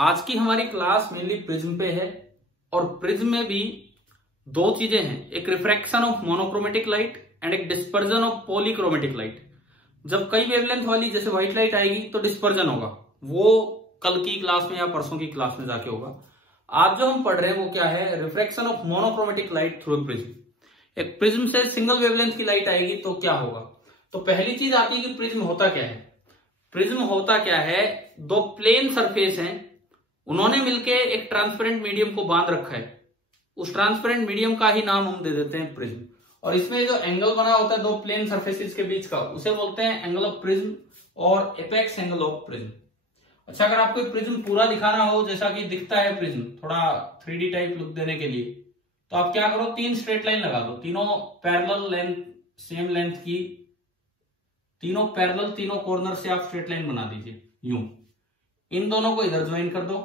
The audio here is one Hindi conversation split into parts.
आज की हमारी क्लास मेनली प्रिज्म पे है और प्रिज्म में भी दो चीजें हैं, एक refraction of monochromatic light and एक डिस्पर्जन ऑफ पॉलीक्रोमेटिक लाइट। जब कई वेवलेंथ वाली जैसे व्हाइट लाइट आएगी तो डिस्पर्जन होगा, वो कल की क्लास में या परसों की क्लास में जाके होगा। आज जो हम पढ़ रहे हैं वो क्या है, refraction of monochromatic light through prism. एक प्रिज्म से सिंगल वेवलेंथ की लाइट आएगी तो क्या होगा। तो पहली चीज आती है कि प्रिज्म होता क्या है। प्रिज्म होता क्या है, दो प्लेन सरफेस हैं, उन्होंने मिलके एक ट्रांसपेरेंट मीडियम को बांध रखा है, उस ट्रांसपेरेंट मीडियम का ही नाम हम दे देते हैं प्रिज्म। और इसमें जो एंगल बना होता है दो प्लेन सरफेसेस के बीच का, उसे बोलते हैं एंगल ऑफ प्रिज्म और एपेक्स एंगल ऑफ प्रिज्म। अच्छा, अगर आपको प्रिज्म पूरा दिखाना हो जैसा कि दिखता है प्रिज्म, थोड़ा 3D टाइप लुक देने के लिए, तो आप क्या करो, तीन स्ट्रेट लाइन लगा दो, तीनों पैरेलल लेंथ, सेम लेंथ की, तीनों पैरेलल, तीनों कॉर्नर से आप स्ट्रेट लाइन बना दीजिए यूं। इन दोनों को इधर ज्वाइन कर दो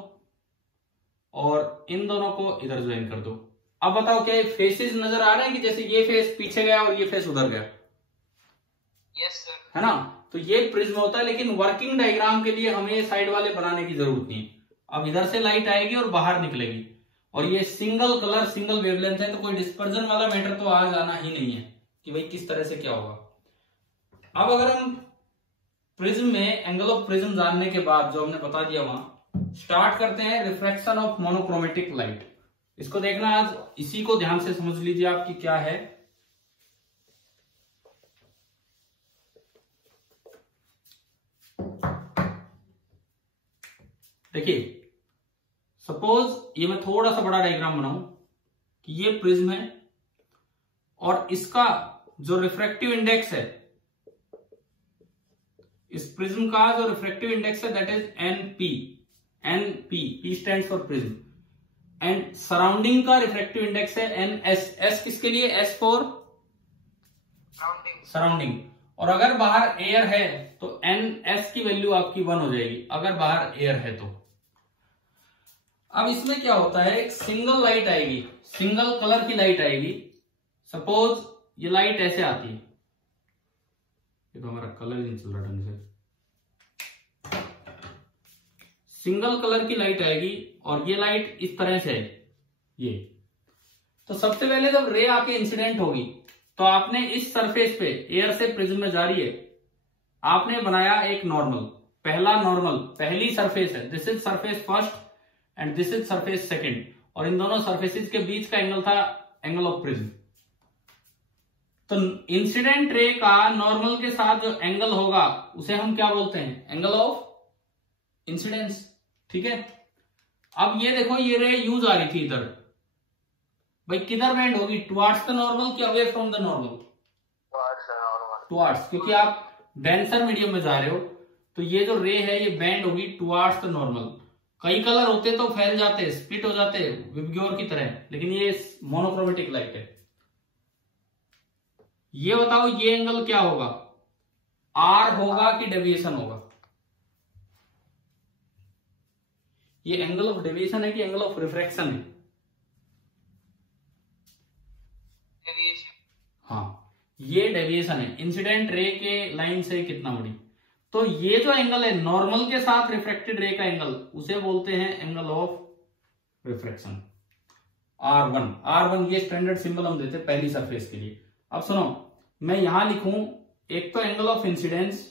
और इन दोनों को इधर ज्वाइन कर दो। अब बताओ क्या ये फेसेस नजर आ रहे हैं कि जैसे ये फेस पीछे गया और ये फेस उधर गया? यस सर, है ना। तो ये प्रिज्म होता है, लेकिन वर्किंग डायग्राम के लिए हमें साइड वाले बनाने की जरूरत नहीं है। अब इधर से लाइट आएगी और बाहर निकलेगी और ये सिंगल कलर सिंगल वेवलेंथ है, तो कोई डिस्पर्जन वाला मैटर तो आज आना ही नहीं है कि भाई किस तरह से क्या होगा। अब अगर हम प्रिज्म में एंगल ऑफ प्रिज्म जानने के बाद जो हमने बता दिया, वहां स्टार्ट करते हैं रिफ्रैक्शन ऑफ मोनोक्रोमेटिक लाइट। इसको देखना, आज इसी को ध्यान से समझ लीजिए आपकी क्या है। देखिए, सपोज ये मैं थोड़ा सा बड़ा डायग्राम बनाऊं कि ये प्रिज्म है और इसका जो रिफ्रैक्टिव इंडेक्स है, इस प्रिज्म का जो रिफ्रैक्टिव इंडेक्स है that is NP. NP, P stands for prism. And surrounding का रिफ्रैक्टिव इंडेक्स है एनएस। एस किसके लिए? S for surrounding. और अगर बाहर एयर है तो एनएस की वैल्यू आपकी 1 हो जाएगी, अगर बाहर एयर है तो। अब इसमें क्या होता है, एक सिंगल लाइट आएगी, सिंगल कलर की लाइट आएगी। सपोज ये लाइट ऐसे आती है, ये तो हमारा कलर नहीं चल रहा ढंग से। सिंगल कलर की लाइट आएगी और ये लाइट इस तरह से है ये। तो सबसे पहले जब रे आके इंसिडेंट होगी तो आपने इस सरफेस पे, एयर से प्रिज्म में जा रही है, आपने बनाया एक नॉर्मल, पहला नॉर्मल, पहली सरफेस है, this is surface first and this is surface second, और इन दोनों सरफेसेस के बीच का एंगल था एंगल ऑफ प्रिज्म। तो इंसिडेंट रे का नॉर्मल के साथ जो एंगल होगा उसे हम क्या बोलते हैं? Angle of incidence. ठीक है। अब ये देखो, ये रे यूज आ रही थी इधर, भाई किधर बेंड होगी? टुवार्ड्स द नॉर्मल कि away from the normal? Towards, क्योंकि आप डेंसर मीडियम में जा रहे हो, तो ये जो रे है ये बेंड होगी टुवार्ड्स द नॉर्मल। कई कलर होते तो फैल जाते, स्प्लिट हो जाते विबग्योर की तरह, लेकिन ये मोनोक्रोमेटिक लाइट है। ये बताओ ये एंगल क्या होगा? आर होगा कि डेविएशन होगा? ये एंगल ऑफ डेविएशन है कि एंगल ऑफ रिफ्रैक्शन है? डेविएशन। हाँ, ये डेविएशन है, इंसिडेंट रे के लाइन से कितना बड़ी। तो ये जो एंगल है नॉर्मल के साथ रिफ्रैक्टेड रे का एंगल, उसे बोलते हैं angle of refraction, R1। R1 ये स्टैंडर्ड सिंबल हम देते हैं पहली सरफेस के लिए। अब सुनो, मैं यहां लिखूं एक तो एंगल ऑफ इंसिडेंस,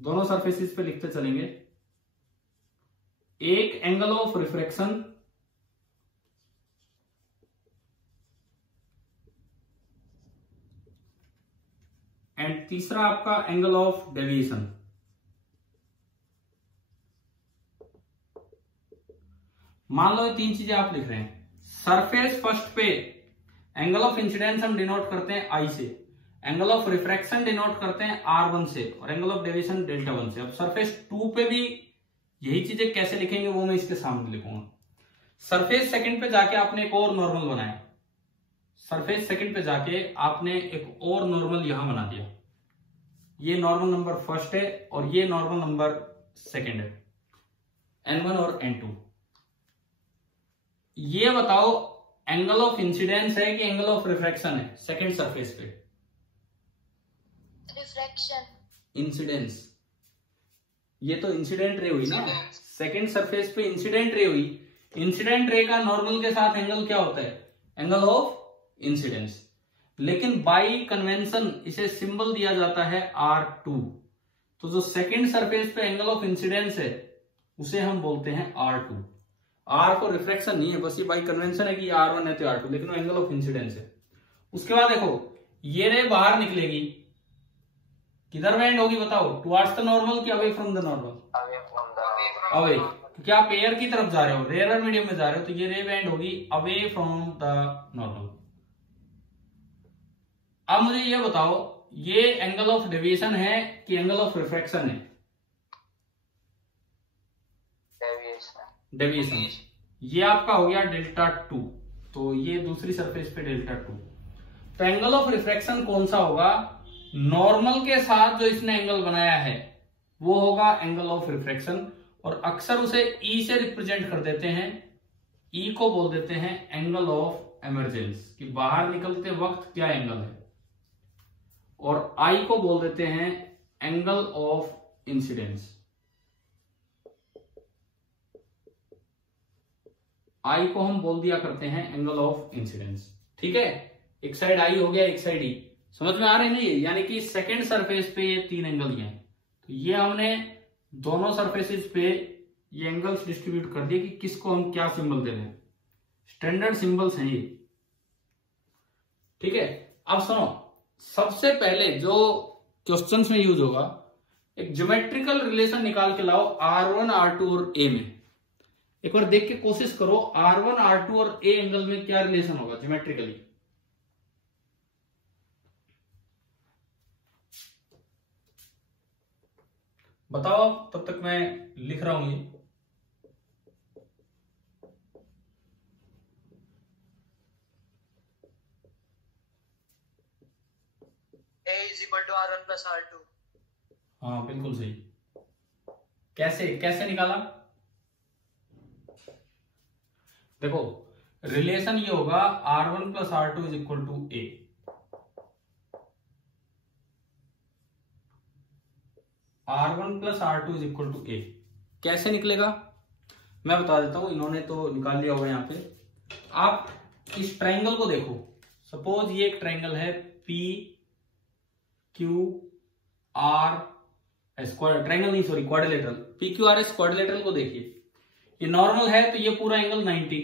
दोनों सरफेसेस पे लिखते चलेंगे, एक एंगल ऑफ रिफ्रैक्शन, एंड तीसरा आपका एंगल ऑफ डेविएशन। मान लो ये तीन चीजें आप लिख रहे हैं। सरफेस फर्स्ट पे एंगल ऑफ इंसिडेंस हम डिनोट करते हैं I से, एंगल ऑफ रिफ्रैक्शन डिनोट करते हैं R1 से, और एंगल ऑफ डेविएशन डेल्टा 1 से। अब सरफेस 2 पे भी यही चीजें कैसे लिखेंगे वो मैं इसके सामने लिखूंगा। सरफेस सेकंड पे जाके आपने एक और नॉर्मल बनाया, सरफेस सेकंड पे जाके आपने एक और नॉर्मल यहां बना दिया। ये नॉर्मल नंबर फर्स्ट है और ये नॉर्मल नंबर सेकंड है, N1 और N2। ये बताओ एंगल ऑफ इंसिडेंस है कि एंगल ऑफ रिफ्रैक्शन है सेकंड सरफेस पे? रिफ्रैक्शन। इंसिडेंस। ये तो इंसिडेंट रे हुई ना, Incidence. सेकेंड सरफेस पे इंसिडेंट रे हुई। इंसिडेंट रे का नॉर्मल के साथ एंगल क्या होता है? Angle of incidence. लेकिन बाय कन्वेंशन इसे सिंबल दिया जाता है R2। तो जो सेकेंड सरफेस पे एंगल ऑफ इंसिडेंस है उसे हम बोलते हैं R2। R को रिफ्लेक्शन नहीं है, बस ये बाय कन्वेंशन है कि R1 है तो R2, लेकिन वो एंगल ऑफ इंसिडेंस है। उसके बाद देखो ये रे बाहर निकलेगी, किधर बेंड होगी बताओ? टुवर्ड्स द नॉर्मल कि away from the normal? Away. क्योंकि आप एयर की तरफ जा रहे हो, रेयर मीडियम में जा रहे हो, तो ये रे बेंड होगी अवे फ्रॉम द नॉर्मल। अब मुझे ये बताओ ये एंगल ऑफ डेविएशन है कि एंगल ऑफ रिफ्रैक्शन है? डेविएशन। ये आपका हो गया Δ2, तो ये दूसरी सरफेस पे Δ2। तो एंगल ऑफ रिफ्रैक्शन कौन सा होगा? नॉर्मल के साथ जो इसने एंगल बनाया है वो होगा एंगल ऑफ रिफ्रैक्शन, और अक्सर उसे E से रिप्रेजेंट कर देते हैं। E को बोल देते हैं एंगल ऑफ एमर्जेंस, कि बाहर निकलते वक्त क्या एंगल है, और I को बोल देते हैं एंगल ऑफ इंसिडेंस। I को हम बोल दिया करते हैं एंगल ऑफ इंसिडेंस। ठीक है, एक साइड I हो गया, एक साइड E। समझ में आ रही है ना ये? यानी कि सेकेंड सरफेस पे ये तीन एंगल दिए हैं, तो ये हमने दोनों सरफेसेस पे ये एंगल्स डिस्ट्रीब्यूट कर दिए कि किसको हम क्या सिंबल दे रहे हैं। स्टैंडर्ड सिंबल्स हैं ये। ठीक है, अब सुनो, सबसे पहले जो क्वेश्चंस में यूज होगा, एक ज्योमेट्रिकल रिलेशन निकाल के लाओ R1 R2 और A में। एक बार देख के कोशिश करो R1 R2 और A एंगल में क्या रिलेशन होगा ज्योमेट्रिकली। बताओ, तब तक मैं लिख रहा हूं ये। A is equal to R1 plus R2. हाँ बिल्कुल सही। कैसे कैसे निकाला? देखो रिलेशन ये होगा R1 plus R2 is equal to A। R1 plus R2 is equal to A कैसे निकलेगा मैं बता देता हूं, इन्होंने तो निकाल लिया होगा। यहाँ पे आप इस ट्राइंगल को देखो, सपोज ये एक ट्राइंगल है P Q R S, triangle नहीं सॉरी क्वाड्रिलेटरल, PQRS क्वाड्रिलेटरल को देखिए। ये नॉर्मल है तो ये पूरा एंगल 90,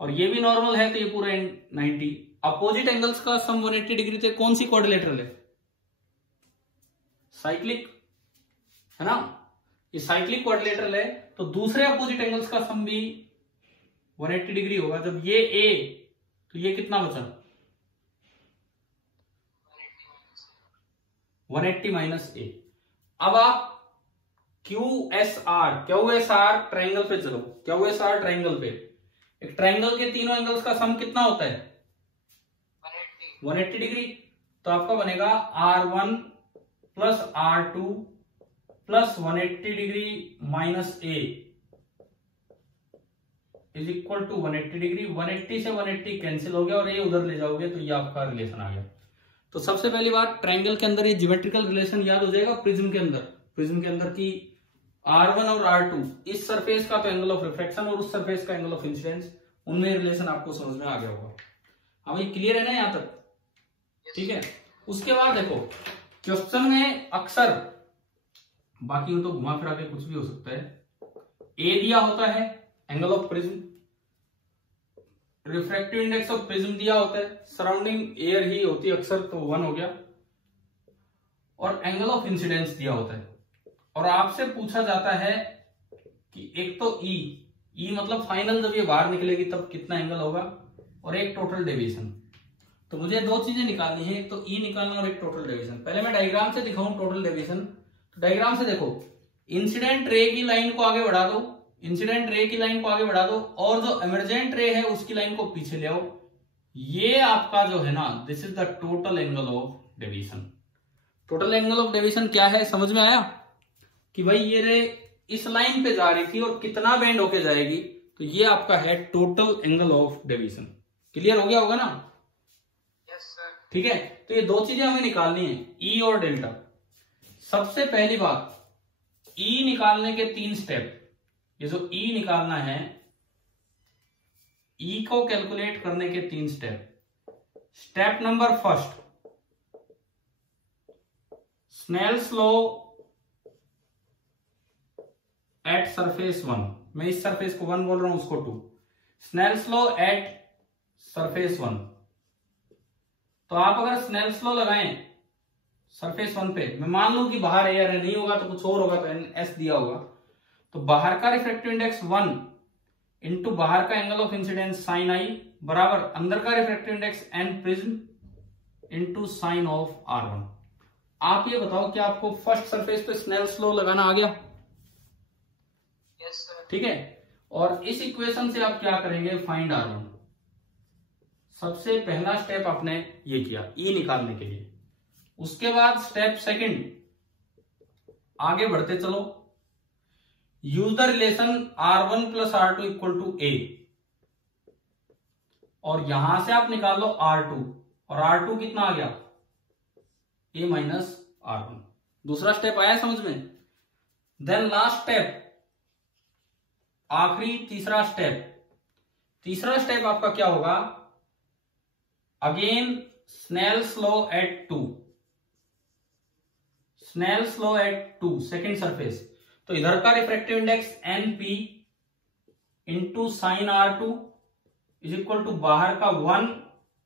और ये भी नॉर्मल है तो ये पूरा 90। अपोजिट एंगल्स का सम 180 डिग्री थे। कौन सी क्वाड्रिलेटरल है? साइक्लिक है ना, ये साइक्लिक क्वाड्रिलेटरल है, तो दूसरे अपोजिट एंगल्स का सम भी 180 डिग्री होगा। जब ये A तो ये कितना बचा? 180 माइनस A। अब आप QSR ट्राइंगल पे चलो। QSR ट्राइंगल पे, एक ट्राइंगल के तीनों एंगल्स का सम कितना होता है? 180 डिग्री। तो आपका बनेगा R1 plus R2 plus 180 degree minus A is equal to 180 degree. 180 से 180 कैंसिल हो गया और ये उधर ले जाओगे तो ये आपका रिलेशन आ गया। तो सबसे पहली बात, ट्राइंगल के अंदर ये ज्योमेट्रिकल रिलेशन याद हो जाएगा। प्रिज्म के अंदर की R1 और R2 इस सरफेस का तो एंगल ऑफ रिफ्रैक्शन और उस सरफेस का एंगल ऑफ इंसिडेंस, उनमें रिलेशन आपको समझ में आ गया होगा। अब ये क्लियर है ना यहां तक? ठीक है। उसके बाद देखो क्वेश्चन में अक्सर, बाकी तो घुमा फिरा के कुछ भी हो सकता है, ए दिया होता है angle of prism, refractive index of prism दिया होता है, सराउंडिंग एयर ही होती है अक्सर, तो 1 हो गया, और एंगल ऑफ इंसिडेंस दिया होता है। और आपसे पूछा जाता है कि एक तो ई मतलब फाइनल जब ये बाहर निकलेगी तब कितना एंगल होगा, और एक टोटल डेविएशन। तो मुझे दो चीजें निकालनी है, एक तो ई निकालना और एक टोटल डेविएशन। पहले मैं डायग्राम से दिखाऊं टोटल डेविएशन। तो डायग्राम से देखो, इंसिडेंट रे की लाइन को आगे बढ़ा दो, और जो इमर्जेंट रे है उसकी लाइन को पीछे ले आओ। ये आपका जो है ना, this is the total angle of deviation. Total angle of deviation क्या है समझ में आया? कि भाई ये रे इस लाइन पे जा रही थी और कितना बेंड होके जाएगी, तो ये आपका है total angle of deviation. Clear हो गया होगा ना? Yes sir. ठीक है, तो ये दो चीजें हमें निकालनी है, ई और डेल्टा। सबसे पहली बात, ई निकालने के 3 स्टेप, ये जो ई निकालना है, ई को कैलकुलेट करने के 3 step. Step number first, Snell's law at surface 1, मैं इस सरफेस को 1 बोल रहा हूं, उसको 2। स्नेल्स लॉ एट सरफेस 1, तो आप अगर स्नेल्स लॉ लगाएं सरफेस 1 पे, मैं मान लूं कि बाहर एयर है, नहीं होगा तो कुछ और होगा, तो एस दिया होगा, तो बाहर का रिफ्रैक्टिव इंडेक्स 1 इंटू बाहर का angle of incidence sine I बराबर अंदर का refractive index N prism into sine of R1। आप ये बताओ कि आपको फर्स्ट सरफेस पे स्नेल्स लॉ लगाना आ गया? Yes sir. ठीक है, और इस इक्वेशन से आप क्या करेंगे, फाइंड R1। सबसे पहला स्टेप आपने ये किया ई निकालने के लिए। उसके बाद स्टेप सेकंड, आगे बढ़ते चलो, use the relation R1 plus R2 equal to A, और यहां से आप निकाल लो R2, और R2 कितना आ गया, A माइनस R1। दूसरा स्टेप आया समझ में? देन लास्ट स्टेप, आखिरी तीसरा स्टेप आपका क्या होगा, again Snell's law at 2, Snell's law at 2 second surface, तो इधर का refractive index NP into sine R2 is equal to बाहर का 1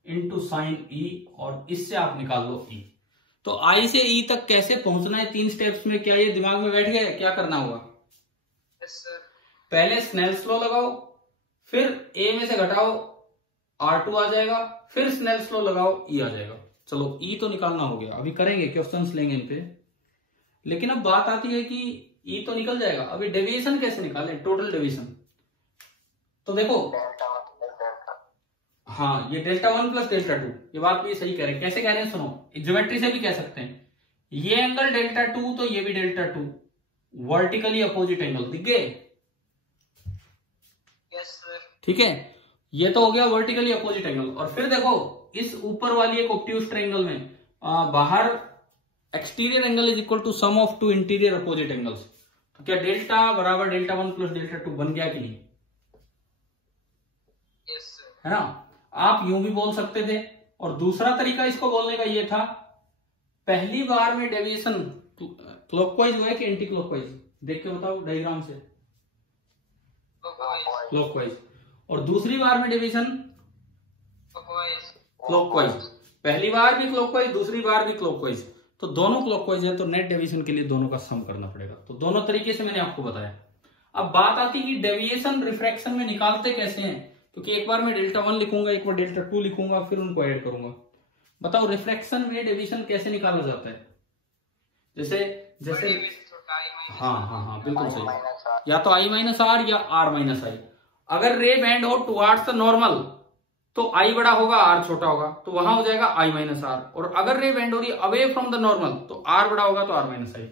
इंटू साइन E, और इससे आप निकाल लो E। तो I से E तक कैसे पहुंचना है 3 स्टेप्स में, क्या ये दिमाग में बैठ गया? क्या करना होगा? Yes sir. पहले स्नेल्स लॉ लगाओ, फिर A में से घटाओ R2 आ जाएगा, फिर स्नेल्स लॉ लगाओ E आ जाएगा। चलो E तो निकालना हो गया, अभी करेंगे क्वेश्चंस लेंगे इन पे, लेकिन अब बात आती है कि E तो निकल जाएगा, अभी डेविएशन कैसे निकालें, टोटल डेविएशन। तो देखो, हाँ ये डेल्टा 1 प्लस डेल्टा 2, ये बात भी सही कह रहे हैं। कैसे कह रहे हैं सुनो, ज्योमेट्री से भी कह सकते हैं, ये एंगल डेल्टा 2 तो ये भी डेल्टा 2, वर्टिकली अपोजिट एंगल, दिख गए? Yes sir. ठीक है, ये तो हो गया वर्टिकली अपोजिट एंगल। और फिर देखो इस ऊपर वाली एक ऑब्ट्यूज ट्रायंगल में बाहर exterior angle is equal to sum of 2 interior opposite angles, तो क्या डेल्टा बराबर डेल्टा 1 प्लस डेल्टा 2 बन गया कि नहीं? Yes sir. है ना? आप यूं भी बोल सकते थे, और दूसरा तरीका इसको बोलने का ये था, पहली बार में डेविएशन क्लॉकवाइज हुआ है कि एंटी क्लॉकवाइज, देख के बताओ डायग्राम से। क्लॉकवाइज। और दूसरी बार में डेविएशन क्लॉकवाइज, पहली बार भी क्लॉकवाइज, दूसरी बार भी क्लॉकवाइज, तो दोनों क्लॉकवाइज है, तो नेट डेविएशन के लिए दोनों का सम करना पड़ेगा। तो दोनों तरीके से मैंने आपको बताया। अब बात आती है कि डेविएशन रिफ्रैक्शन में निकालते कैसे हैं, क्योंकि एक बार मैं डेल्टा 1 लिखूंगा, एक बार डेल्टा 2 लिखूंगा, फिर उनको ऐड करूंगा। बताओ रिफ्रैक्शन में डेविएशन कैसे निकाला जाता है? जैसे हाँ बिल्कुल सही, या तो I माइनस आर या R माइनस आई। अगर रे बैंड हो टुवार्ड्स द नॉर्मल तो I बड़ा होगा, R छोटा होगा, तो वहां हो जाएगा I माइनस आर। और अगर रे बैंड हो रही है अवे फ्रॉम द नॉर्मल तो R बड़ा होगा, तो R माइनस आई।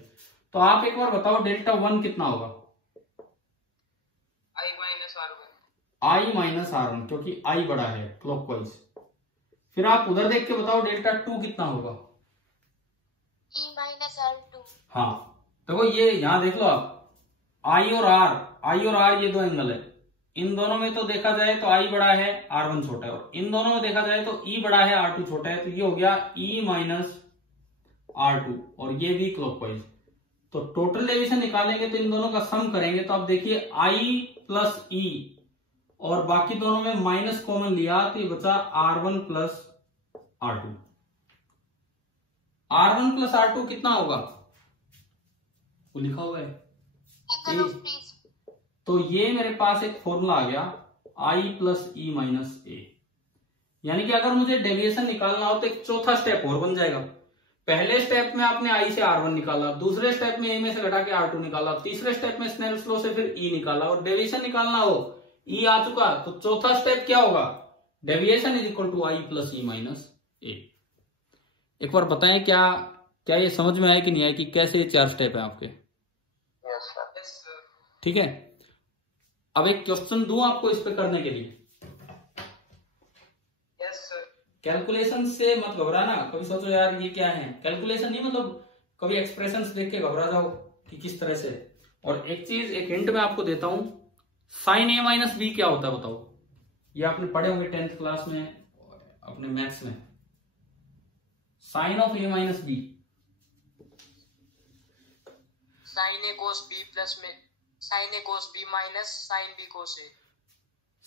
तो आप एक बार बताओ डेल्टा 1 कितना होगा? I माइनस R1, क्योंकि I बड़ा है क्लॉकवाइज। फिर आप उधर देख के बताओ डेल्टा 2 कितना होगा? E minus R2। हाँ देखो, ये यहां देख लो आप, I और R ये दो एंगल है, इन दोनों में तो देखा जाए तो I बड़ा है, R1 छोटा है, और इन दोनों में देखा जाए तो E बड़ा है, R2 छोटा है, तो ये हो गया E माइनस R2, और ये भी क्लॉकवाइज। तो टोटल डेविएशन निकालेंगे तो इन दोनों का सम करेंगे, तो आप देखिए I प्लस E, और बाकी दोनों में माइनस कॉमन लिया तो ये बचा R1 plus R2। R1 plus R2 कितना होगा, वो लिखा हुआ है, तो ये मेरे पास एक फॉर्मूला आ गया I plus E minus A। यानी कि अगर मुझे डेविएशन निकालना हो तो एक चौथा स्टेप और बन जाएगा। पहले स्टेप में आपने I से R1 निकाला, दूसरे स्टेप में A में से घटा के R2 निकाला, तीसरे स्टेप में स्नेल्स लॉ से फिर E निकाला, और डेविएशन निकालना हो E आ चुका, तो चौथा स्टेप क्या होगा, deviation is equal to I plus E minus A। एक बार बताएं क्या ये समझ में आया कि नहीं आया, कि कैसे ये 4 स्टेप है आपके? Yes sir. ठीक है, अब एक क्वेश्चन दूं आपको इस पे करने के लिए। Yes sir. कैलकुलेशन से मत घबराना, कभी सोचो यार ये क्या है, कैलकुलेशन नहीं मतलब कभी एक्सप्रेशंस देख के घबरा जाओ कि किस तरह से। और एक चीज, एक हिंट मैं आपको देता हूं, साइन ए माइनस बी क्या होता है बताओ? ये आपने पढ़े होंगे 10th क्लास में अपने मैथ्स में। Sine of A minus B, sine A cos B plus में sine A cos B minus sine B cos A.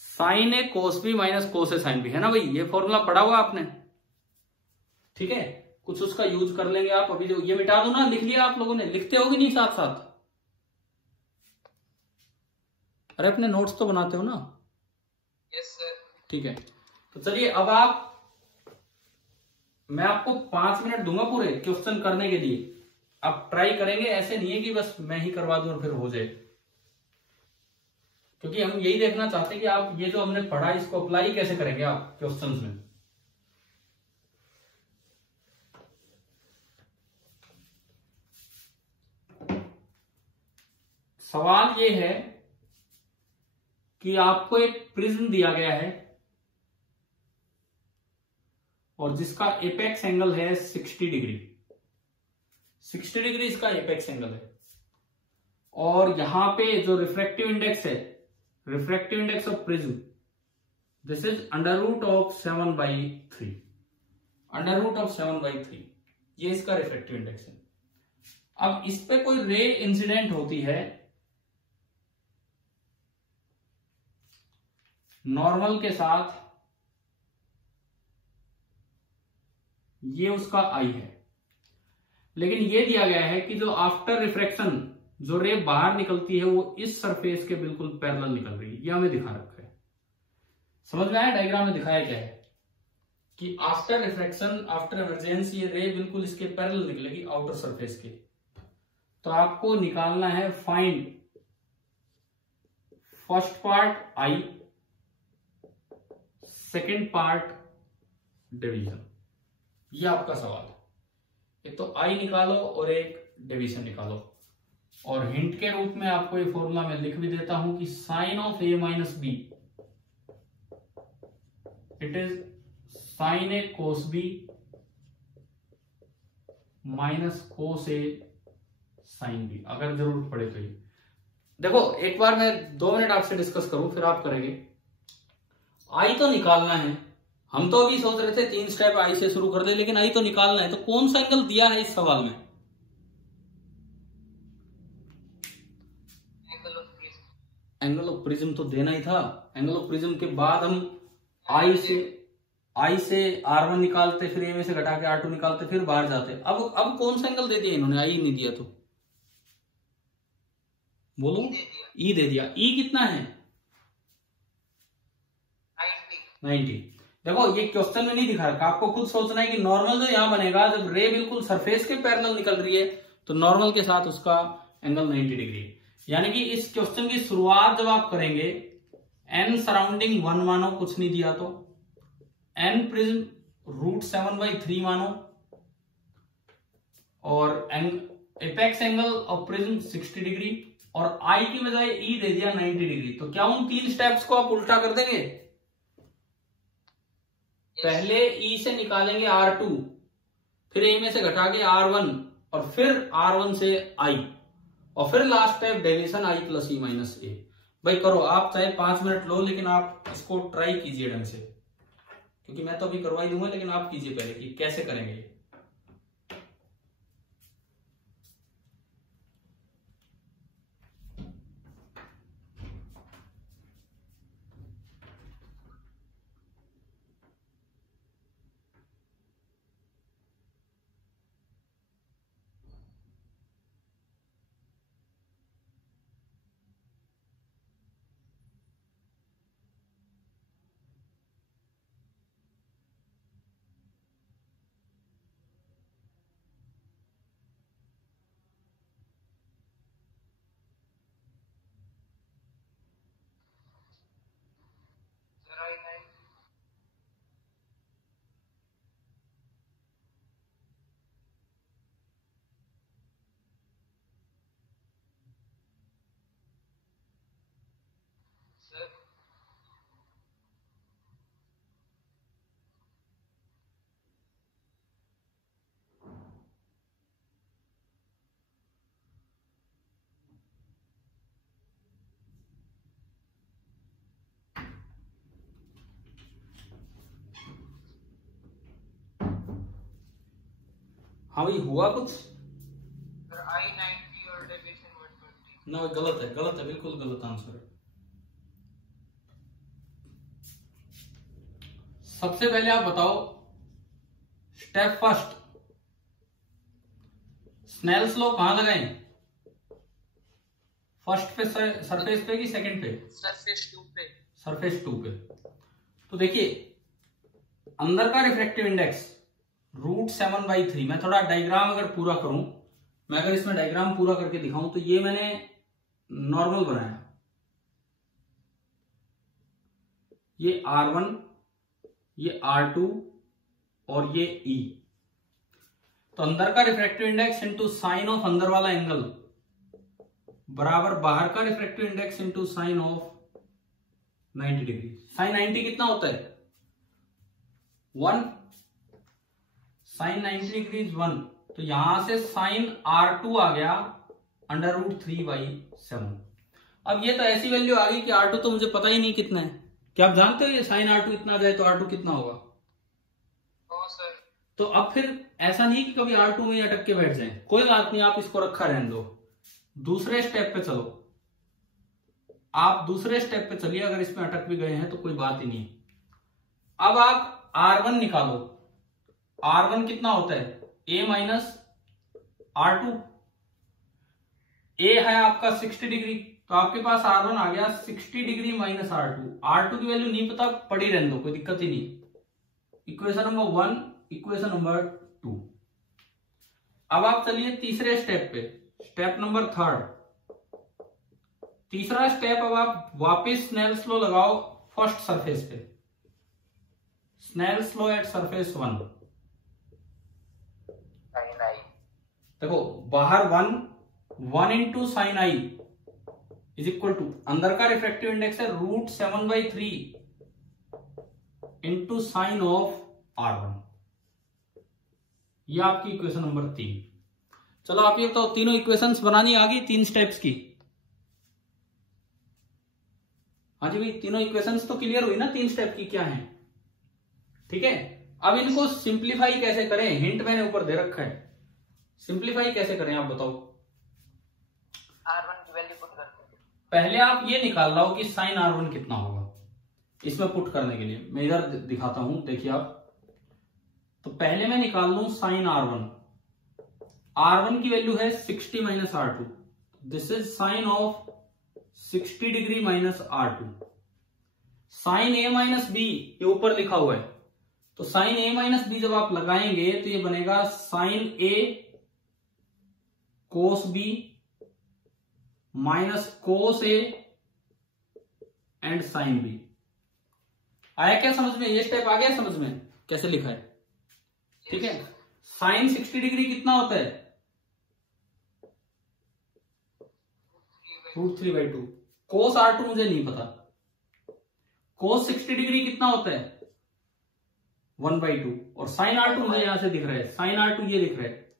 Sine A cos B minus cos A sine B, है ना भाई? ये फॉर्मूला पढ़ा हुआ आपने, ठीक है? कुछ उसका यूज कर लेंगे आप। अभी जो ये मिटा दो ना, लिख लिया आप लोगों ने? लिखते होगे नहीं साथ साथ? अरे अपने नोट्स तो बनाते हो ना? Yes sir. ठीक है, तो चलिए अब मैं आपको 5 मिनट दूंगा पूरे क्वेश्चन करने के लिए। आप ट्राई करेंगे, ऐसे नहीं है कि बस मैं ही करवा दूं और फिर हो जाए, क्योंकि हम यही देखना चाहते हैं कि आप ये जो हमने पढ़ा इसको अप्लाई कैसे करेंगे आप क्वेश्चंस में। सवाल ये है कि आपको एक प्रिज्म दिया गया है और जिसका एपेक्स एंगल है 60 डिग्री। 60 डिग्री इसका एपेक्स एंगल है, और यहां पे जो रिफ्रैक्टिव इंडेक्स है, refractive index of prism, this is √7/3। √7/3 ये इसका रिफ्रैक्टिव इंडेक्स है। अब इस पे कोई रे इंसिडेंट होती है नॉर्मल के साथ, ये उसका आई है, लेकिन ये दिया गया है कि जो आफ्टर रिफ्रैक्शन जो रे बाहर निकलती है वो इस सरफेस के बिल्कुल पैरेलल निकल रही है। ये हमें दिखा रखा है, समझ में आया? डायग्राम में दिखाया क्या है कि आफ्टर रिफ्रैक्शन, आफ्टर इमरजेंस, ये रे बिल्कुल इसके पैरेलल निकलेगी आउटर सरफेस के। तो आपको निकालना है फाइंड फर्स्ट पार्ट आई, सेकेंड पार्ट डिवीजन। ये आपका सवाल है। एक तो आई निकालो और एक डिवीजन निकालो। और हिंट के रूप में आपको ये फॉर्मूला मैं लिख भी देता हूं कि sine of A minus B, it is sine A cos B minus cos A sine B, अगर जरूरत पड़े तो। ये देखो, एक बार मैं 2 मिनट आपसे डिस्कस करूं फिर आप करेंगे। आई तो निकालना है, हम तो अभी सोच रहे थे 3 स्टेप आई से शुरू कर दे, लेकिन आई तो निकालना है। तो कौन सा एंगल दिया है इस सवाल में? एंगल ऑफ प्रिज्म तो देना ही था। एंगल ऑफ प्रिज्म के बाद हम आई से R1 निकालते, फिर ए में से घटा के R2 निकालते, फिर बाहर जाते। अब कौन सा एंगल दे दिया इन्होंने? आई नहीं दिया तो बोलो। ई दे दिया। ई कितना है? 90। देखो, ये क्वेश्चन में नहीं दिखा रखा, आपको खुद सोचना है कि नॉर्मल जो यहां बनेगा, जब रे बिल्कुल सरफेस के पैरेलल निकल रही है तो नॉर्मल के साथ उसका एंगल 90 डिग्री है। यानी कि इस क्वेश्चन की शुरुआत जब आप करेंगे, n सराउंडिंग 1 मानो, कुछ नहीं दिया तो n प्रिज्म √7/3 मानो, और apex angle of prism 60 degree, और I की बजाय E दे दिया 90 डिग्री। तो क्या उन 3 स्टेप्स को आप उल्टा कर देंगे? पहले E से निकालेंगे R2, फिर A में से घटा के R1, और फिर R1 से I, और फिर last step deviation I + E - A। भाई करो, आप चाहे 5 मिनट लो, लेकिन आप इसको ट्राई कीजिए ढंग से, क्योंकि मैं तो अभी करवा ही दूंगा, लेकिन आप कीजिए पहले कि कैसे करेंगे। हाँ भाई हुआ कुछ? I90 और डेविएशन 120। ना गलत है, गलत है, बिल्कुल गलत आंसर है। सबसे पहले आप बताओ स्टेप फर्स्ट, स्नेल्स लॉ कहां लगाएं? फर्स्ट पे सरफेस पे कि सेकंड पे? सरफेस 2 पे। सरफेस 2 पे। तो देखिए अंदर का रिफ्रैक्टिव इंडेक्स √7/3। मैं थोड़ा डायग्राम अगर पूरा करूं, मैं अगर इसमें डायग्राम पूरा करके दिखाऊं तो ये मैंने नॉर्मल बनाया, ये R1, ये R2 और ये E। तो अंदर का refractive index into sine of अंदर वाला एंगल बराबर बाहर का refractive index into sine of 90 degree. Sine 90 कितना होता है? 1। साइन 90 डिग्री 1। तो यहां से साइन R2 आ गया √3/7। अब ये तो ऐसी वैल्यू आ गई कि R2 तो मुझे पता ही नहीं कितना है। क्या आप जानते हो ये साइन R2 इतना आ जाए तो R2 कितना होगा? सर। तो अब फिर ऐसा नहीं कि कभी R2 में अटक के बैठ जाए, कोई बात नहीं, आप इसको रखा रहने दो। दूसरे स्टेप पे चलो, आप दूसरे स्टेप पे चलिए। अगर इसमें अटक भी गए हैं तो कोई बात ही नहीं। अब आप R1 निकालो। R1 कितना होता है? A minus R2। A है आपका 60 डिग्री, तो आपके पास R1 आ गया 60 डिग्री माइनस R2। R2 की वैल्यू नहीं पता, पड़ी रहने दो, कोई दिक्कत ही नहीं। Equation number 1, equation number 2। अब आप चलिए तीसरे स्टेप पे, स्टेप नंबर 3। तीसरा स्टेप, अब आप वापस स्नेल्स लॉ लगाओ फर्स्ट सरफेस पे। Snell's law at surface 1। Sine i. देखो बाहर 1 into sine i is equal to, अंदर का रिफ्रैक्टिव इंडेक्स है √7/3 इंटू साइन ऑफ R1। ये आपकी इक्वेशन नंबर 3। चलो आप ये तो तीनों इक्वेशंस बनानी आ गई 3 स्टेप्स की। हाँ जी भाई, तीनों इक्वेशंस तो क्लियर हुई ना 3 स्टेप की क्या है? ठीक है। अब इनको सिंप्लीफाई कैसे करें, हिंट मैंने ऊपर दे रखा है। सिंप्लीफाई कैसे करें आप बताओ? R1 की वैल्यू पुट करते हैं। पहले आप ये निकाल लो कि साइन R1 कितना होगा। इसमें पुट करने के लिए मैं इधर दिखाता हूं, देखिए आप। तो पहले मैं निकाल लूं साइन R1। R1 की वैल्यू है 60 minus R2। This is sine of 60 degree minus R2। Sine A minus B ये ऊपर लिखा हुआ है, तो साइन A माइनस B जब आप लगाएंगे तो ये बनेगा sine A cos B minus cos A and sine B। आया क्या समझ में? ये स्टेप आ गया समझ में कैसे लिखा है? ठीक है। साइन 60 डिग्री कितना होता है? √3/2। कोस R2 मुझे नहीं पता। कोस 60 डिग्री कितना होता है? 1/2। और साइन R2 मुझे यहां से दिख रहा है, साइन R2 ये दिख रहा है।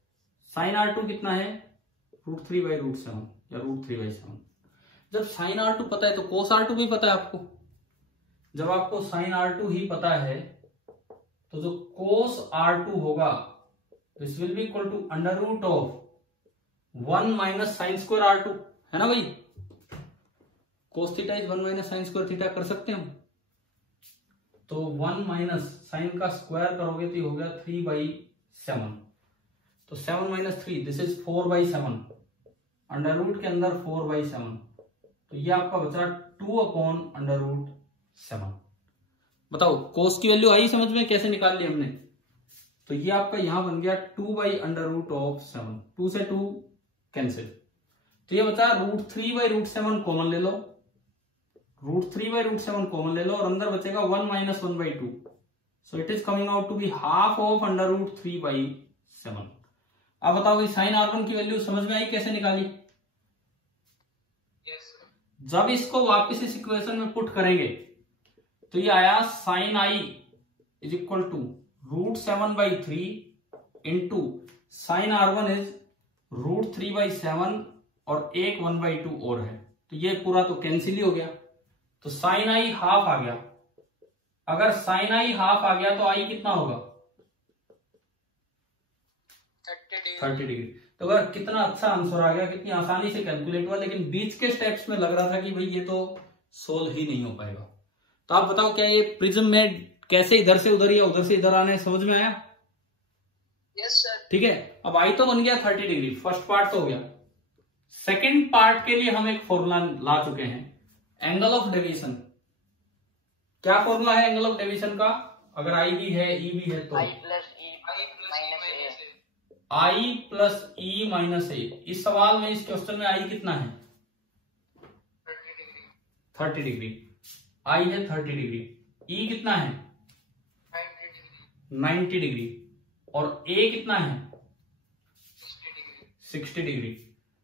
साइन R2 कितना है? √3/7 या √3/7। जब साइन R2 पता है तो कोस R2 भी पता है आपको। जब आपको साइन R2 ही पता है तो जो कोस R2 होगा this will be equal to √1 minus sine square R2, है ना भाई? Cos theta is 1 minus sine square theta, कर सकते हैं हम। तो 1 माइनस साइन का स्क्वायर करोगे तो ये हो गया 3/7। तो 7 minus 3 this is 4/7। Under root के अंदर 4/7, तो ये आपका बचा 2/√7। बताओ कोस की वैल्यू आई समझ में? कैसे निकाल ली हमने? तो ये आपका यहां बन गया 2/√7। 2 से 2 कैंसिल, तो ये बचा √3/√7 कॉमन ले लो। √3/√7 कॉमन ले लो और अंदर बचेगा 1 minus 1/2। So it is coming out to be half of √3/7। अब बताओ साइन R1 की वैल्यू समझ में आई कैसे निकाली? जब इसको वापस इस इक्वेशन में पुट करेंगे तो ये आया sine I is equal to √7/3 into sine R1 is √3/7 और एक 1/2 और है, तो ये पूरा तो कैंसिल ही हो गया। तो साइन I हाफ आ गया। अगर साइन I हाफ आ गया तो I कितना होगा? 30 डिग्री। तो अगर कितना अच्छा आंसर आ गया, कितनी आसानी से कैलकुलेट हुआ, लेकिन बीच के स्टेप्स में लग रहा था कि भाई ये तो सोल्व ही नहीं हो पाएगा। तो आप बताओ क्या ये प्रिज्म में कैसे इधर से उधर या उधर से इधर आने समझ में आया? Yes sir. ठीक है, अब आई तो बन गया 30 डिग्री, फर्स्ट पार्ट तो हो गया। सेकेंड पार्ट के लिए हम एक फॉर्मूला ला चुके हैं, एंगल ऑफ डेविएशन। क्या फॉर्मूला है एंगल ऑफ डेविएशन का? अगर आई भी है ई भी है तो I plus E minus A। I plus E minus A. इस सवाल में, इस क्वेश्चन में आई कितना है? 30 डिग्री। आई है 30 डिग्री, ई कितना है? 90 डिग्री, और ए कितना है? 60 डिग्री।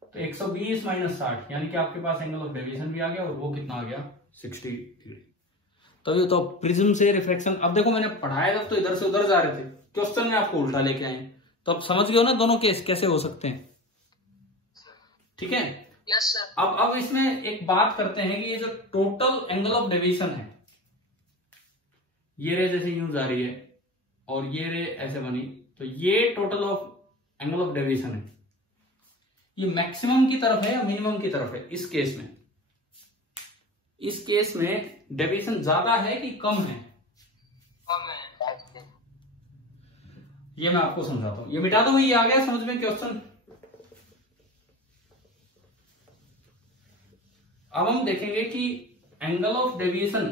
तो 120 माइनस 60, यानी कि आपके पास एंगल ऑफ डेविएशन भी आ गया, और वो कितना आ गया? 60 डिग्री। तो ये तो प्रिज्म से रिफ्लेक्शन। अब देखो मैंने पढ़ाया जब तो इधर से उधर जा रहे थे, क्वेश्चन में आपको उल्टा लेके आए, तो अब समझ गए हो ना दोनों केस कैसे हो सकते हैं। ठीक है, यस सर। अब इसमें एक बात करते हैं कि ये जो टोटल एंगल ऑफ डेविएशन है, ये रे जैसे यूं जा रही है और ये रे ऐसे बनी, तो ये total of angle of deviation है। ये मैक्सिमम की तरफ है या मिनिमम की तरफ है? इस केस में, इस केस में डेविएशन ज्यादा है कि कम है? कम है। ये मैं आपको समझाता हूं, ये मिटा दो, ये आ गया समझ में क्वेश्चन। अब हम देखेंगे कि एंगल ऑफ डेविएशन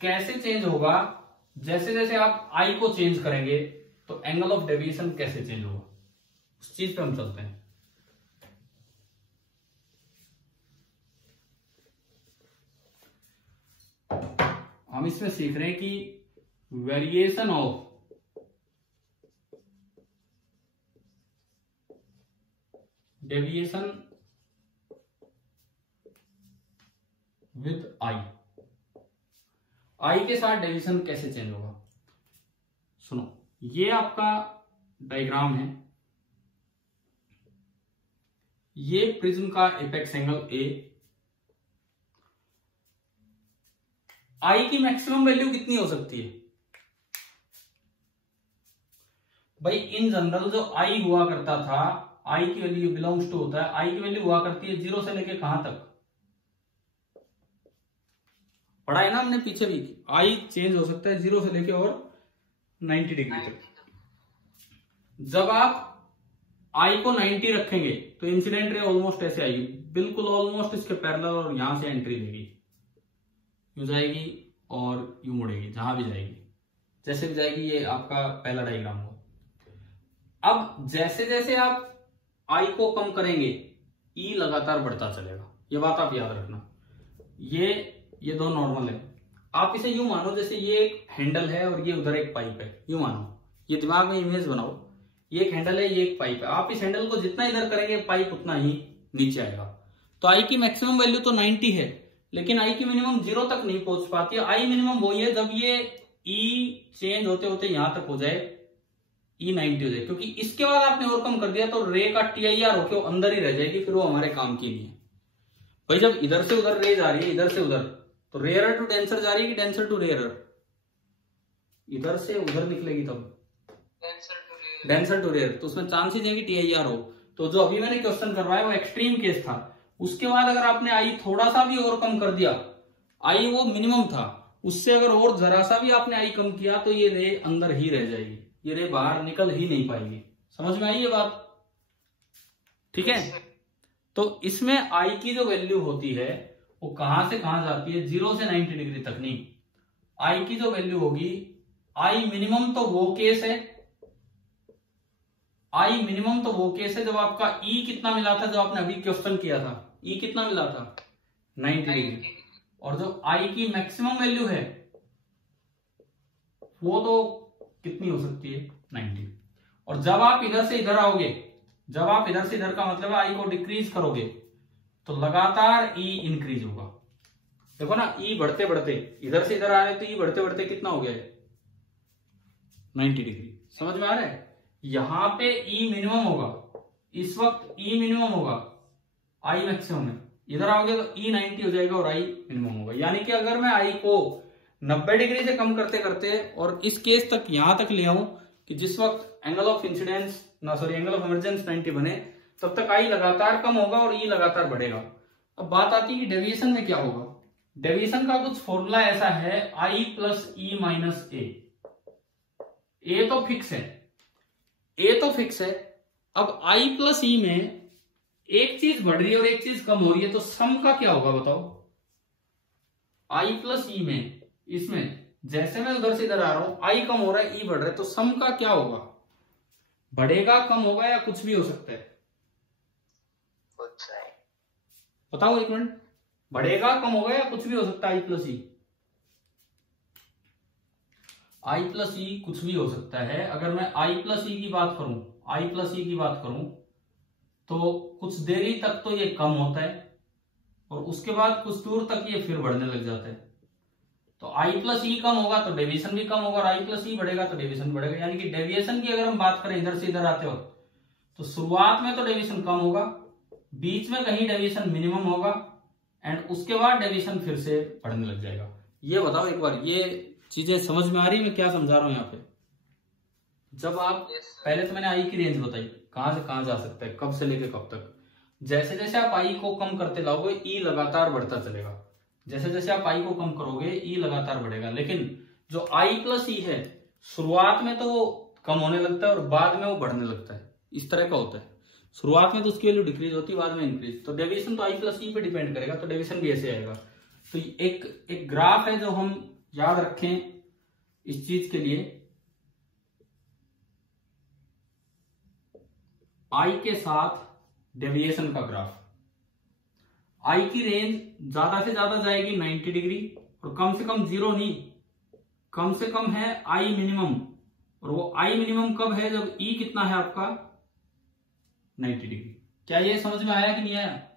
कैसे चेंज होगा। जैसे जैसे आप आई को चेंज करेंगे तो एंगल ऑफ डेविएशन कैसे चेंज होगा, उस चीज पे हम चलते हैं। हम इसमें सीख रहे हैं कि variation of deviation with i, i के साथ डेविएशन कैसे चेंज होगा। सुनो, ये आपका डायग्राम है, ये प्रिज्म का एपेक्स एंगल ए। आई की मैक्सिमम वैल्यू कितनी हो सकती है भाई? इन जनरल जो आई हुआ करता था, आई की वैल्यू बिलोंग्स टू होता है, आई की वैल्यू हुआ करती है 0 से लेके कहां तक? पढ़ा है ना हमने पीछे भी, आई चेंज हो सकता है 0 से लेके और 90 डिग्री तक। जब आप आई को 90 रखेंगे तो इंसिडेंट रे ऑलमोस्ट ऐसे आएगी, बिल्कुल ऑलमोस्ट इसके पैरेलल, और यहां से एंट्री लेगी, यूं जाएगी और यूं मुड़ेगी, जहां भी जाएगी, जैसे भी जाएगी। ये आपका पहला डायग्राम हो। अब जैसे जैसे आप आई को कम करेंगे, ई लगातार बढ़ता चलेगा, ये बात आप याद रखना। ये दो नॉर्मल है, आप इसे यूं मानो जैसे ये एक हैंडल है और ये उधर एक पाइप है, यूं मानो, ये दिमाग में इमेज बनाओ, ये एक हैंडल है, ये एक पाइप है। आप इस हैंडल को जितना इधर करेंगे पाइप उतना ही नीचे आएगा। तो आई की मैक्सिमम वैल्यू तो 90 है, लेकिन आई की मिनिमम 0 तक नहीं पहुंच पाती है। आई मिनिमम वही है जब ये ई चेंज होते होते यहां तक हो जाए, ई 90 हो जाए, क्योंकि इसके बाद आपने और कम कर दिया तो रे का TIR होके वो अंदर ही रह जाएगी, फिर वो हमारे काम की नहीं है भाई। जब इधर से उधर रे जा रही है, इधर से उधर, तो रेयर टू डेंसर जा रही है कि डेंसर टू रेयर? इधर से उधर निकलेगी तब डेंसर टू रेयर, तो उसमें चांसेस है कि TIR हो। तो जो अभी मैंने क्वेश्चन करवाया वो एक्सट्रीम केस था। उसके बाद अगर आपने आई थोड़ा सा भी और कम कर दिया, आई वो मिनिमम था, उससे अगर और जरा सा भी आपने आई कम किया तो ये रे अंदर ही रह जाएगी, ये रे बाहर निकल ही नहीं पाएगी। समझ में आई ये बात? ठीक है, तो इसमें आई की जो वैल्यू होती है वो कहां से कहां जाती है? 0 से 90 डिग्री तक नहीं। आई की जो वैल्यू होगी, आई मिनिमम तो वो केस है, आई मिनिमम तो वो केस है जब आपका ई कितना मिला था, जो आपने अभी क्वेश्चन किया था, ई कितना मिला था? 90 डिग्री। और जो आई की मैक्सिमम वैल्यू है वो तो कितनी हो सकती है? 90। और जब आप इधर से इधर आओगे, जब आप इधर से इधर का मतलब आई को डिक्रीज करोगे तो लगातार ई इंक्रीज होगा। देखो ना, ई बढ़ते बढ़ते इधर से इधर आ रहे तो ई बढ़ते बढ़ते कितना हो गया है? 90 डिग्री। समझ में आ रहा है? यहां पे ई मिनिमम होगा, इस वक्त ई मिनिमम होगा, आई मैक्सिमम है। इधर आओगे तो ई 90 हो जाएगा और आई मिनिमम होगा। यानी कि अगर मैं आई को 90 डिग्री से कम करते करते और इस केस तक यहां तक ले आऊं कि जिस वक्त angle of incidence angle of emergence 90 बने, तब तक आई लगातार कम होगा और ई लगातार बढ़ेगा। अब बात आती है कि डेविएशन में क्या होगा। डेविएशन का कुछ फॉर्मूला ऐसा है, आई प्लस ई माइनस ए तो फिक्स है, अब आई प्लस ई में एक चीज बढ़ रही है और एक चीज कम हो रही है, तो सम का क्या होगा बताओ। आई प्लस ई में, इसमें जैसे मैं उधर से इधर आ रहा हूं, आई कम हो रहा है, ई बढ़ रहा है, तो सम का क्या होगा, बढ़ेगा, कम होगा, या कुछ भी हो सकता है, बताओ एक मिनट। बढ़ेगा, कम होगा, या कुछ भी हो सकता है। आई प्लस ई कुछ भी हो सकता है। अगर मैं आई प्लस ई की बात करूं तो कुछ देरी तक तो ये कम होता है और उसके बाद कुछ दूर तक ये फिर बढ़ने लग जाता है। तो आई प्लस ई कम होगा तो डेविएशन भी कम होगा, और आई प्लस ई बढ़ेगा तो डेविएशन बढ़ेगा। यानी कि डेविएशन की अगर हम बात करें इधर से इधर आते वक्त, तो शुरुआत में तो डेविएशन कम होगा, बीच में कहीं डेविएशन मिनिमम होगा, एंड उसके बाद डेविएशन फिर से बढ़ने लग जाएगा। ये बताओ एक बार, ये चीजें समझ में आ रही है मैं क्या समझा रहा हूं यहाँ पे। जब आप पहले तो मैंने आई की रेंज बताई, कहां से कहां जा सकता है, कब से लेकर कब तक। जैसे जैसे आप आई को कम करते लाओगे, ई लगातार बढ़ता चलेगा। जैसे जैसे आप आई को कम करोगे, ई लगातार बढ़ेगा। लेकिन जो आई प्लस ई है, शुरुआत में तो वो कम होने लगता है और बाद में वो बढ़ने लगता है। इस तरह का होता है, शुरुआत में तो उसकी वैल्यू डिक्रीज होती है, बाद में इंक्रीज। तो डेविएशन तो आई प्लस ई पे डिपेंड करेगा, तो डेविएशन भी ऐसे आएगा। तो एक ग्राफ है जो हम याद रखें इस चीज के लिए, आई के साथ डेविएशन का ग्राफ। आई की रेंज ज्यादा से ज्यादा जाएगी 90 डिग्री, और कम से कम जीरो नहीं, कम से कम है आई मिनिमम। और वो आई मिनिमम कब है, जब ई कितना है आपका 90 डिग्री। क्या ये समझ में आया कि नहीं आया?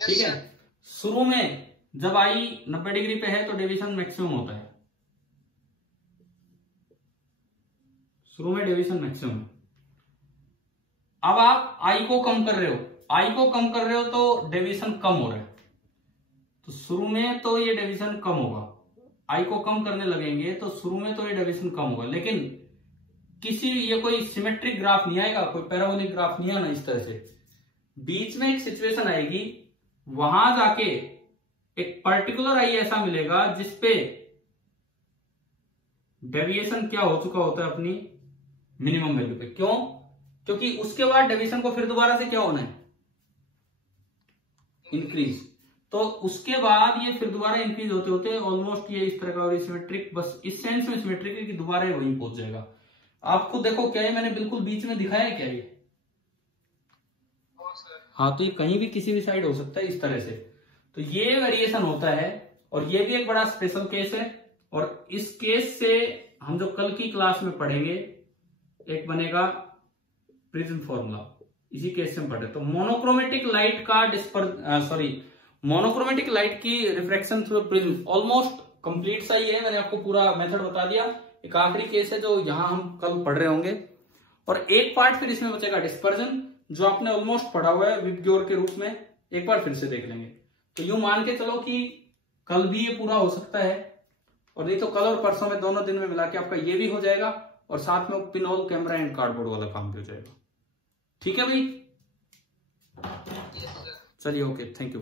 ठीक है। शुरू में जब आई 90 डिग्री पे है तो डेविएशन मैक्सिमम होता है, शुरू में डेविएशन मैक्सिमम। अब आप आई को कम कर रहे हो तो डेविएशन कम हो रहा है, तो शुरू में तो ये डेविएशन कम होगा। आई को कम करने लगेंगे तो शुरू में तो ये डेविएशन कम होगा, लेकिन ये कोई सिमेट्रिक ग्राफ नहीं आएगा, कोई पैराबोलिक ग्राफ नहीं आना इस तरह से। बीच में एक सिचुएशन आएगी, वहां जाके एक पर्टिकुलर आई ऐसा मिलेगा जिसपे डेविएशन क्या हो चुका होता है अपनी मिनिमम वैल्यू पे। क्यों? क्योंकि उसके बाद डेविएशन को फिर दोबारा से क्या होना है, इंक्रीज। तो उसके बाद ये फिर दोबारा इंक्रीज होते होते ऑलमोस्ट ये इस तरह का, और सिमेट्रिक, बस इस सेंस में सिमेट्रिक है कि दोबारा वहीं पहुंच जाएगा। आपको देखो क्या है, मैंने बिल्कुल बीच में दिखाया है क्या ये? हाँ, तो ये कहीं भी किसी भी साइड हो सकता है इस तरह से। तो ये वेरिएशन होता है, और ये भी एक बड़ा स्पेशल केस है। और इस केस से हम जो कल की क्लास में पढ़ेंगे, एक बनेगा प्रिज्म फॉर्मूला, इसी केस से हम पढ़े। तो मोनोक्रोमेटिक लाइट की refraction through prism almost complete सा ही है। मैंने आपको पूरा मेथड बता दिया। एक आखिरी केस है जो यहां हम कल पढ़ रहे होंगे, और एक पार्ट फिर इसमें बचेगा डिस्पर्जन, जो आपने ऑलमोस्ट पढ़ा हुआ है विबग्योर के रूप में। एक बार फिर से देख लेंगे। तो यूं मान के चलो कि कल भी ये पूरा हो सकता है, और नहीं तो कल और परसों में, दोनों दिन में मिला के आपका ये भी हो जाएगा, और साथ में पिनहोल, कैमरा एंड कार्डबोर्ड वाला काम भी हो जाएगा। ठीक है भाई, चलिए, ओके, थैंक यू।